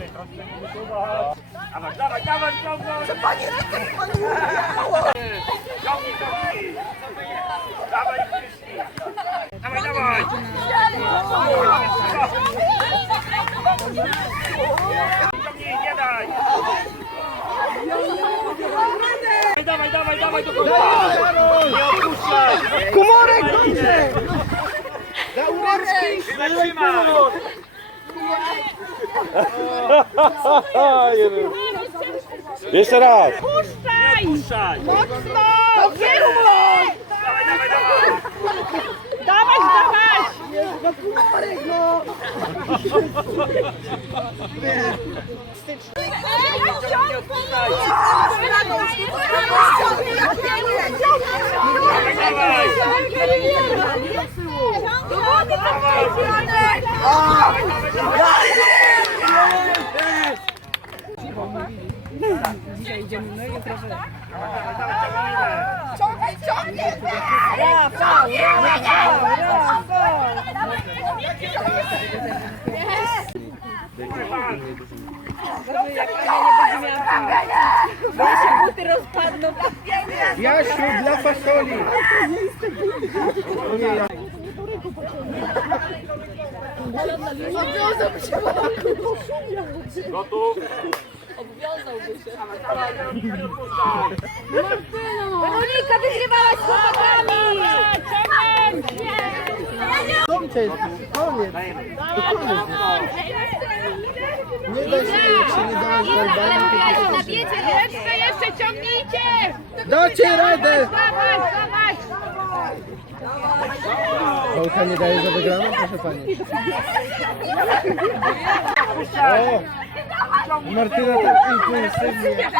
Dawaj, dawaj, dawaj, ciągnij! Co pani! Dawaj! Dawaj, dawaj! Ciągnij, nie daj! Dawaj, dawaj, dawaj! Kumorek dobrze! Zatrzymaj! Jeszcze raz! Nie opuszczaj! Mocno! Dawaj, dawaj, dawaj! Dawać, dawać! Bo się buty rozpadną. Jasiu, dla fasoli! Gotów? Weronika, wygrywałaś z chłopakami! Koniec, koniec. To koniec. Nie da się, jak się nie da z Albanii, to Jeszcze, jeszcze ciągnijcie! Dacie radę! Dawaj, dawaj! Wołka nie daje za wygraną, proszę pani. O! Martyna tak intensywnie.